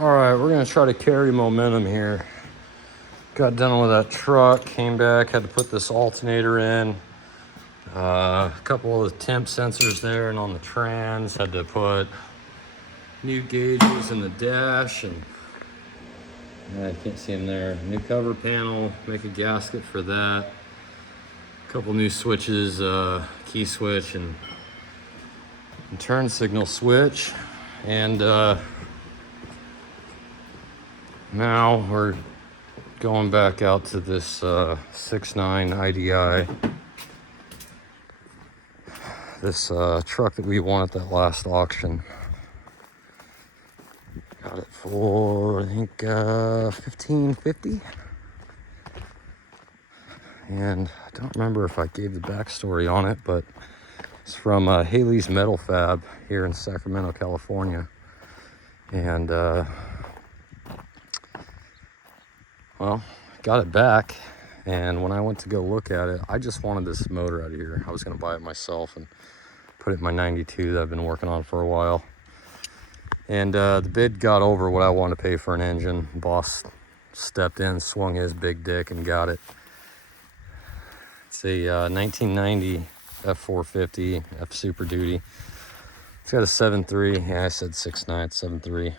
All right, we're gonna try to carry momentum here. Got done with that truck, came back, had to put this alternator in. A couple of the temp sensors there and on the trans. Had to put new gauges in the dash and I can't see them there. New cover panel, make a gasket for that. A couple new switches, key switch and turn signal switch. And now we're going back out to this 6.9 IDI. This truck that we won at that last auction. Got it for, I think, $15.50. And I don't remember if I gave the backstory on it, but it's from Haley's Metal Fab here in Sacramento, California. And, well, got it back. And when I went to go look at it, I just wanted this motor out of here. I was going to buy it myself and put it in my 92 that I've been working on for a while. And the bid got over what I wanted to pay for an engine. Boss stepped in, swung his big dick, and got it. It's a 1990 F450 F Super Duty. It's got a 7.3. Yeah, I said 6.9, 7.3.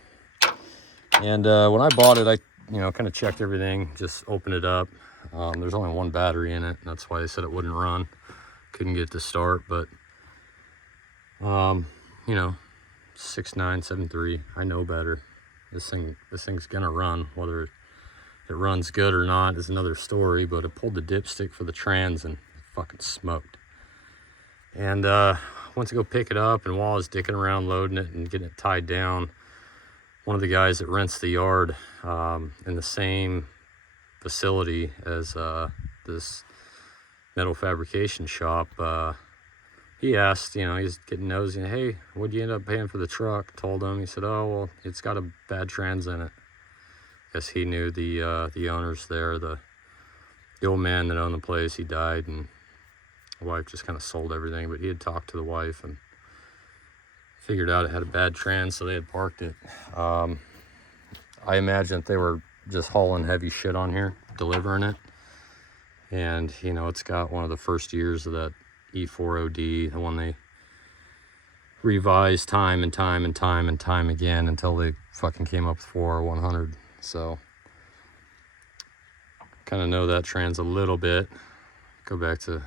And when I bought it, I kind of checked everything, just opened it up. There's only one battery in it. That's why they said it wouldn't run. Couldn't get it to start, but 6.9, 7.3. I know better. This thing's gonna run. Whether it runs good or not is another story. But it pulled the dipstick for the trans and it fucking smoked. And went to go pick it up, and while I was dicking around loading it and getting it tied down, one of the guys that rents the yard in the same facility as this metal fabrication shop, he asked, he's getting nosy, hey, what'd you end up paying for the truck? Told him. He said, oh, well, it's got a bad trans in it. Guess he knew the owners there, the old man that owned the place. He died, and the wife just kind of sold everything, but he had talked to the wife and figured out it had a bad trans, so they had parked it. I imagine that they were just hauling heavy shit on here, delivering it. And, it's got one of the first years of that E4OD, the one they revised time and time and time and time again until they fucking came up with 4R100. So kind of know that trans a little bit. Go back to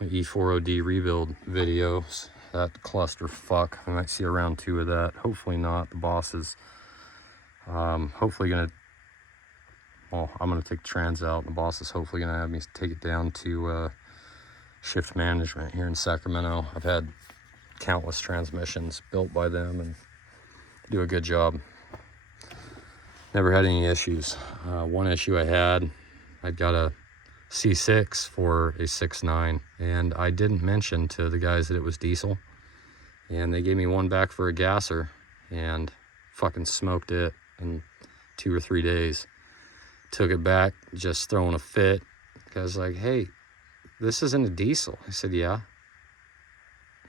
my E4OD rebuild videos. That clusterfuck, I might see a round 2 of that. Hopefully not. The boss is hopefully gonna, well, I'm gonna take the trans out. The boss is hopefully gonna have me take it down to Shift Management here in Sacramento. I've had countless transmissions built by them and do a good job. Never had any issues. One issue I had, I'd got a C6 for a 6.9, and I didn't mention to the guys that it was diesel, and they gave me one back for a gasser and fucking smoked it in 2 or 3 days. Took it back, just throwing a fit. I was like, hey, this isn't a diesel. I said, yeah.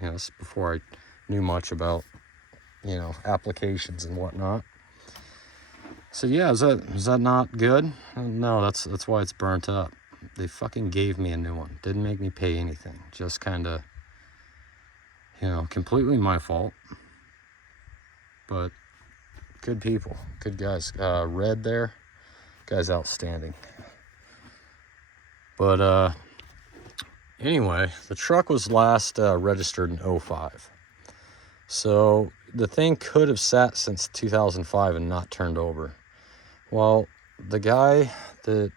This is before I knew much about, applications and whatnot. I said, yeah, is that not good? No, that's why it's burnt up. They fucking gave me a new one. Didn't make me pay anything. Just kind of, completely my fault. But good people, good guys. Red there, guy's outstanding. But anyway, the truck was last registered in 2005. So the thing could have sat since 2005 and not turned over. Well, the guy that,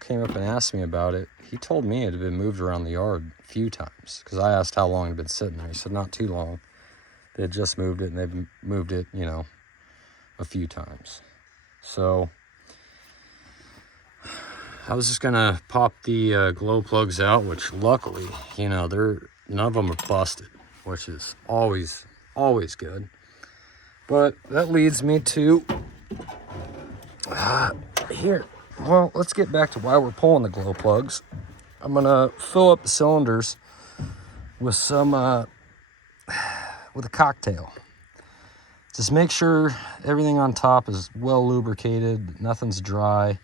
came up and asked me about it, he told me it had been moved around the yard a few times. Because I asked how long it had been sitting there. He said not too long. They had just moved it, and they've moved it, a few times. So I was just gonna pop the glow plugs out, which luckily, none of them are busted, which is always good. But that leads me to here. Well, let's get back to why we're pulling the glow plugs. I'm gonna fill up the cylinders with some with a cocktail. Just make sure everything on top is well lubricated, nothing's dry.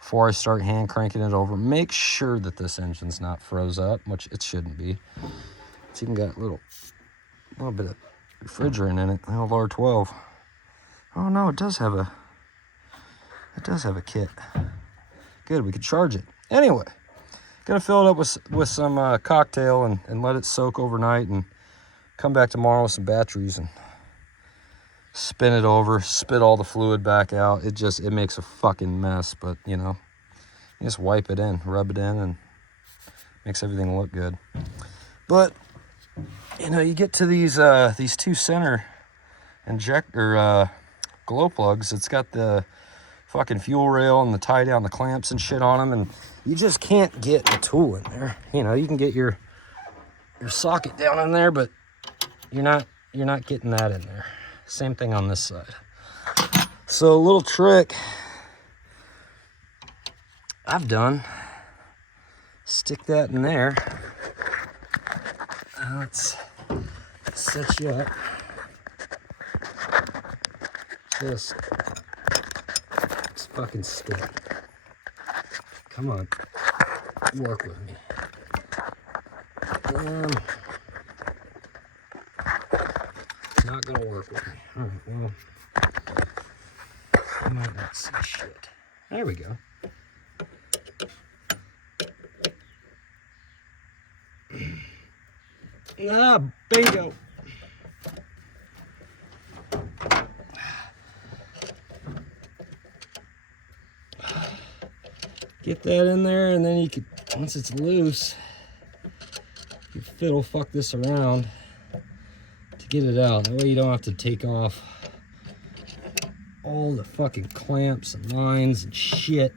Before I start hand cranking it over, make sure that this engine's not froze up, which it shouldn't be. It's even got a little bit of refrigerant in it, the old R12. Oh no, it does have a kit. Good, we could charge it. Anyway, gonna fill it up with some cocktail and let it soak overnight, and come back tomorrow with some batteries and spin it over, spit all the fluid back out. It makes a fucking mess, but you know, you just wipe it in, rub it in, and makes everything look good. But you know, you get to these two center glow plugs. It's got the fucking fuel rail and the tie down the clamps and shit on them, and you just can't get a tool in there. You know, you can get your socket down in there, but you're not getting that in there. Same thing on this side. So a little trick I've done, stick that in there. Let's set you up. Just fucking stick. Come on, work with me. Not gonna work with me. All right, well, I might not see shit. There we go. Ah, bingo. Get that in there, and then you could, once it's loose, you fiddle fuck this around to get it out. That way you don't have to take off all the fucking clamps and lines and shit.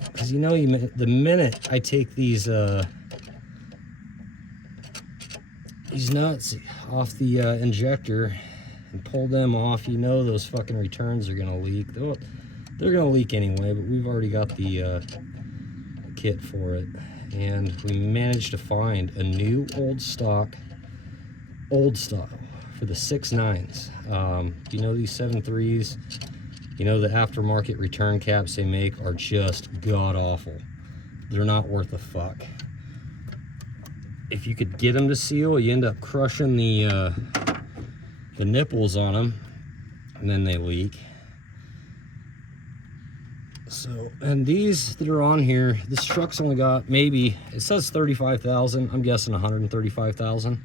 Because you know, the minute I take these nuts off the injector and pull them off, you know those fucking returns are gonna leak. They're gonna leak anyway, but we've already got the kit for it, and we managed to find a new old style for the 6.9s. You know, these 7.3s, you know, the aftermarket return caps they make are just god awful. They're not worth a fuck. If you could get them to seal, you end up crushing the nipples on them, and then they leak. So, and these that are on here, this truck's only got maybe, it says 35,000. I'm guessing 135,000.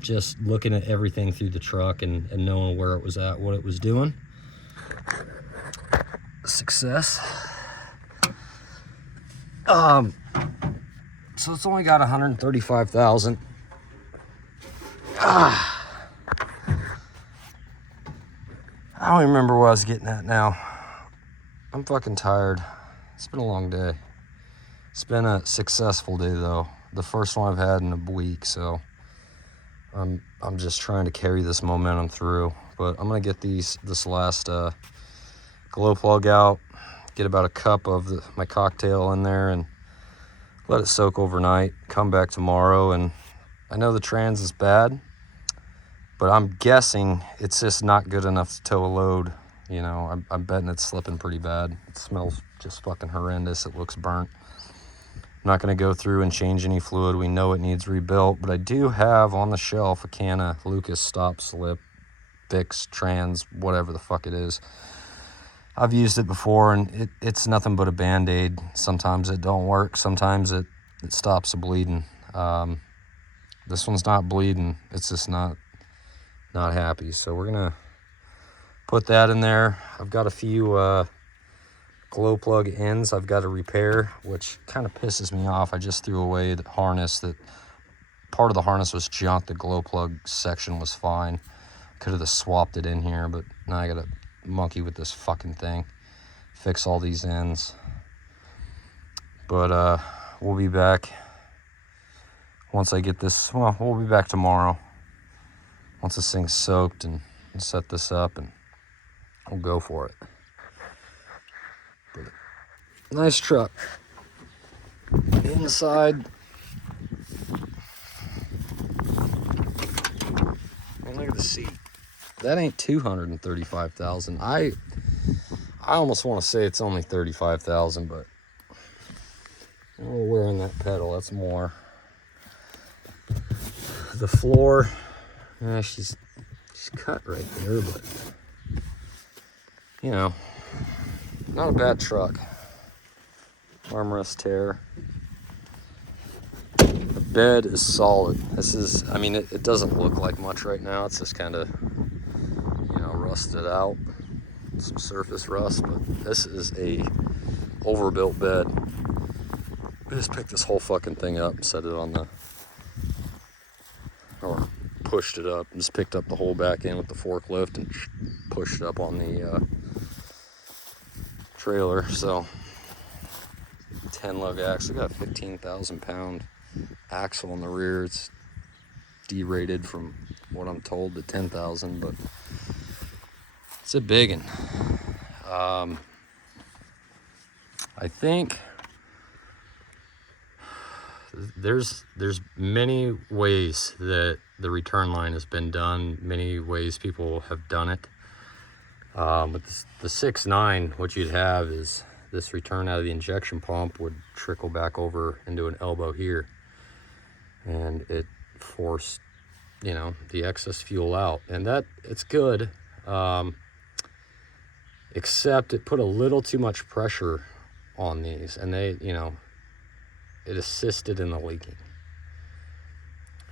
Just looking at everything through the truck and knowing where it was at, what it was doing. Success. So it's only got 135,000. I don't remember what I was getting at now. I'm fucking tired. It's been a long day. It's been a successful day though. The first one I've had in a week, so I'm just trying to carry this momentum through. But I'm gonna get this last glow plug out, get about a cup of my cocktail in there, and let it soak overnight. Come back tomorrow, and I know the trans is bad, but I'm guessing it's just not good enough to tow a load. You know, I'm betting it's slipping pretty bad. It smells just fucking horrendous. It looks burnt. I'm not going to go through and change any fluid. We know it needs rebuilt, but I do have on the shelf a can of Lucas Stop Slip, Fix, Trans, whatever the fuck it is. I've used it before, and it's nothing but a Band-Aid. Sometimes it don't work. Sometimes it stops the bleeding. This one's not bleeding. It's just not happy. So we're going to put that in there. I've got a few glow plug ends I've got to repair, which kind of pisses me off. I just threw away the harness. That part of the harness was junk. The glow plug section was fine. Could have swapped it in here, but now I got to monkey with this fucking thing, fix all these ends. But we'll be back once I get this. Well, we'll be back tomorrow once this thing's soaked, and set this up, and we'll go for it. But nice truck. Inside, look at the seat. That ain't 235,000. I almost want to say it's only 35,000, but oh, wearing that pedal, that's more. The floor, she's cut right there, but you know, not a bad truck. Armrest tear. The bed is solid. This is, I mean, it doesn't look like much right now. It's just kind of, you know, rusted out, some surface rust, but this is a overbuilt bed. I just picked this whole fucking thing up and set it on the, or pushed it up and just picked up the whole back end with the forklift and pushed it up on the trailer. So 10 lug axle, got a 15,000 pound axle on the rear. It's derated from what I'm told to 10,000, but it's a big one. I think there's many ways that the return line has been done, many ways people have done it. With the 6.9, what you'd have is this return out of the injection pump would trickle back over into an elbow here, and it forced, you know, the excess fuel out, and that it's good, except it put a little too much pressure on these, and they, you know, it assisted in the leaking.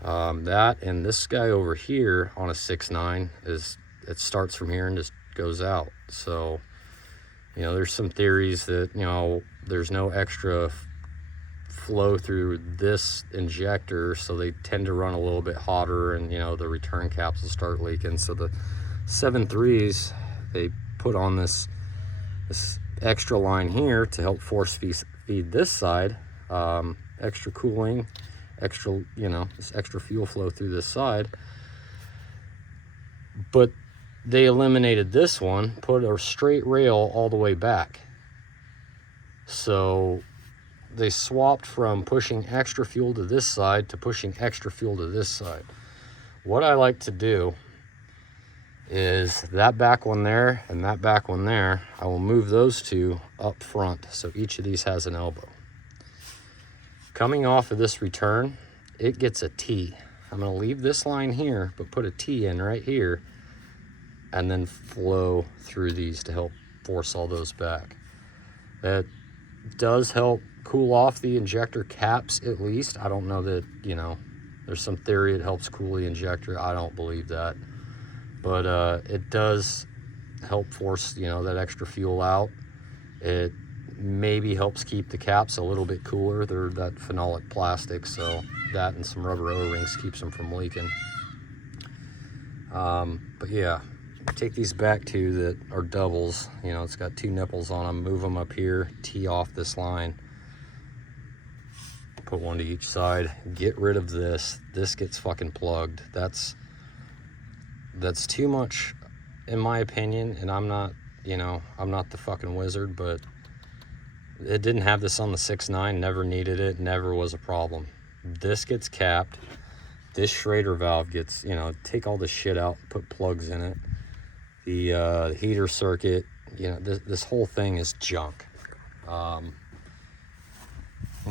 That and this guy over here on a 6.9 is, it starts from here and just goes out. So, you know, there's some theories that, you know, there's no extra flow through this injector, so they tend to run a little bit hotter, and, you know, the return caps will start leaking. So the 7.3s, they put on this extra line here to help force feed this side, extra cooling, extra, you know, this extra fuel flow through this side. But they eliminated this one, put a straight rail all the way back. So they swapped from pushing extra fuel to this side to pushing extra fuel to this side. What I like to do is that back one there and that back one there, I will move those two up front, so each of these has an elbow. Coming off of this return, it gets a T. I'm going to leave this line here, but put a T in right here, and then flow through these to help force all those back. That does help cool off the injector caps, at least. I don't know that, you know, there's some theory it helps cool the injector. I don't believe that. But it does help force, you know, that extra fuel out. It maybe helps keep the caps a little bit cooler. They're that phenolic plastic, so that and some rubber O-rings keeps them from leaking. But yeah, take these back two that are doubles. You know, it's got two nipples on them. Move them up here, tee off this line. Put one to each side. Get rid of this. This gets fucking plugged. That's too much, in my opinion, and I'm not, you know, I'm not the fucking wizard, but it didn't have this on the 6.9, never needed it, never was a problem. This gets capped. This Schrader valve gets, you know, take all this shit out, put plugs in it. The heater circuit, you know, this whole thing is junk. And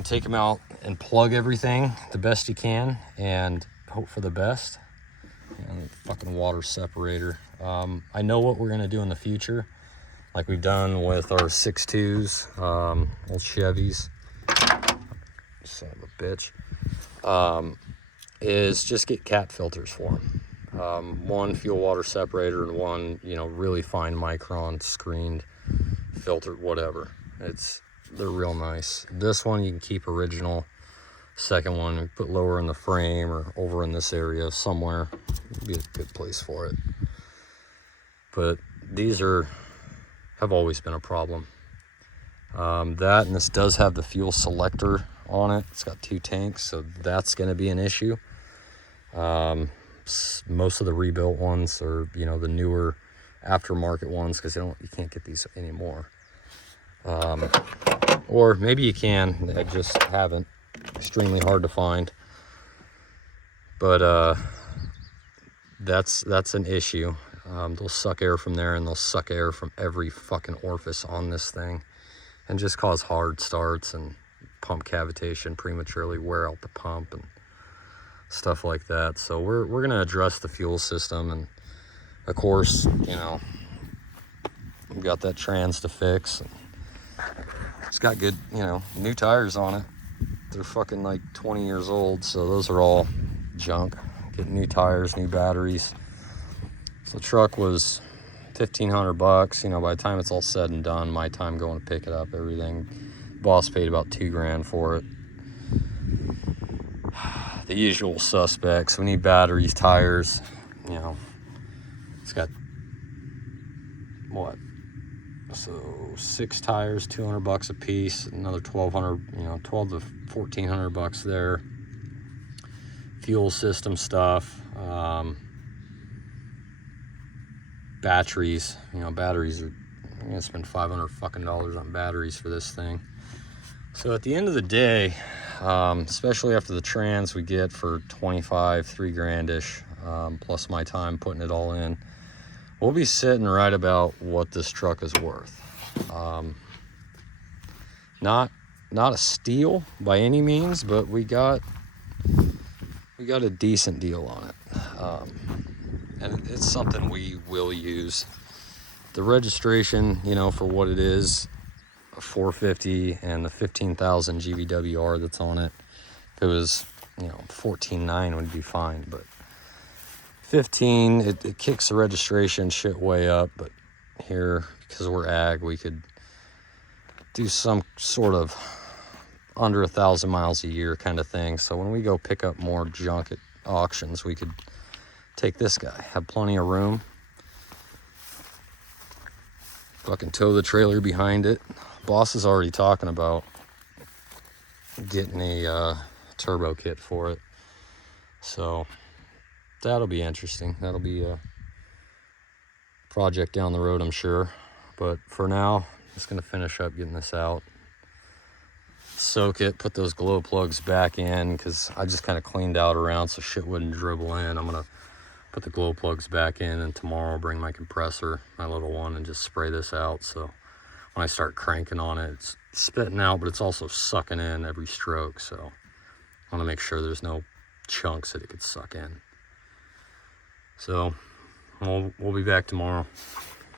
take them out and plug everything the best you can and hope for the best. And fucking water separator. I know what we're gonna do in the future, like we've done with our 6.2s, old Chevys. Son of a bitch. Is just get cat filters for them. One fuel water separator and one, you know, really fine micron screened filter, whatever. They're real nice. This one you can keep original. Second one, put lower in the frame or over in this area somewhere. It'd be a good place for it. But these have always been a problem. That, and this does have the fuel selector on it. It's got two tanks, so that's going to be an issue. Most of the rebuilt ones are, you know, the newer aftermarket ones, because you can't get these anymore. Or maybe you can, I just haven't. Extremely hard to find. But that's an issue. They'll suck air from there, and they'll suck air from every fucking orifice on this thing, and just cause hard starts and pump cavitation prematurely, wear out the pump and stuff like that. So we're gonna address the fuel system, and of course, you know, we've got that trans to fix. And it's got good, you know, new tires on it. They're fucking like 20 years old, so those are all junk. Getting new tires, new batteries. So the truck was $1,500. You know, by the time it's all said and done, my time going to pick it up, everything, boss paid about $2,000 for it. The usual suspects. We need batteries, tires. You know, it's got what? So 6 tires, $200 a piece. Another $1,200. You know, $1,200 to $1,400 there. Fuel system stuff. Batteries. You know, batteries are. I'm gonna spend $500 fucking on batteries for this thing. So at the end of the day, especially after the trans we get for 25, $3,000-ish, plus my time putting it all in, we'll be sitting right about what this truck is worth. Not a steal by any means, but we got a decent deal on it. And it's something we will use. The registration, you know, for what it is, a 450 and the 15,000 GVWR that's on it. If it was, you know, 14.9 would be fine, but 15, it kicks the registration shit way up. But here, because we're ag, we could do some sort of under 1,000 miles a year kind of thing. So when we go pick up more junk at auctions, we could take this guy, have plenty of room, fucking tow the trailer behind it. Boss is already talking about getting a turbo kit for it, so that'll be interesting. That'll be a project down the road, I'm sure. But for now, I'm just gonna finish up getting this out, soak it, put those glow plugs back in, because I just kind of cleaned out around so shit wouldn't dribble in. I'm gonna put the glow plugs back in, and tomorrow I'll bring my compressor, my little one, and just spray this out. So when I start cranking on it, it's spitting out, but it's also sucking in every stroke. So I want to make sure there's no chunks that it could suck in. So we'll be back tomorrow.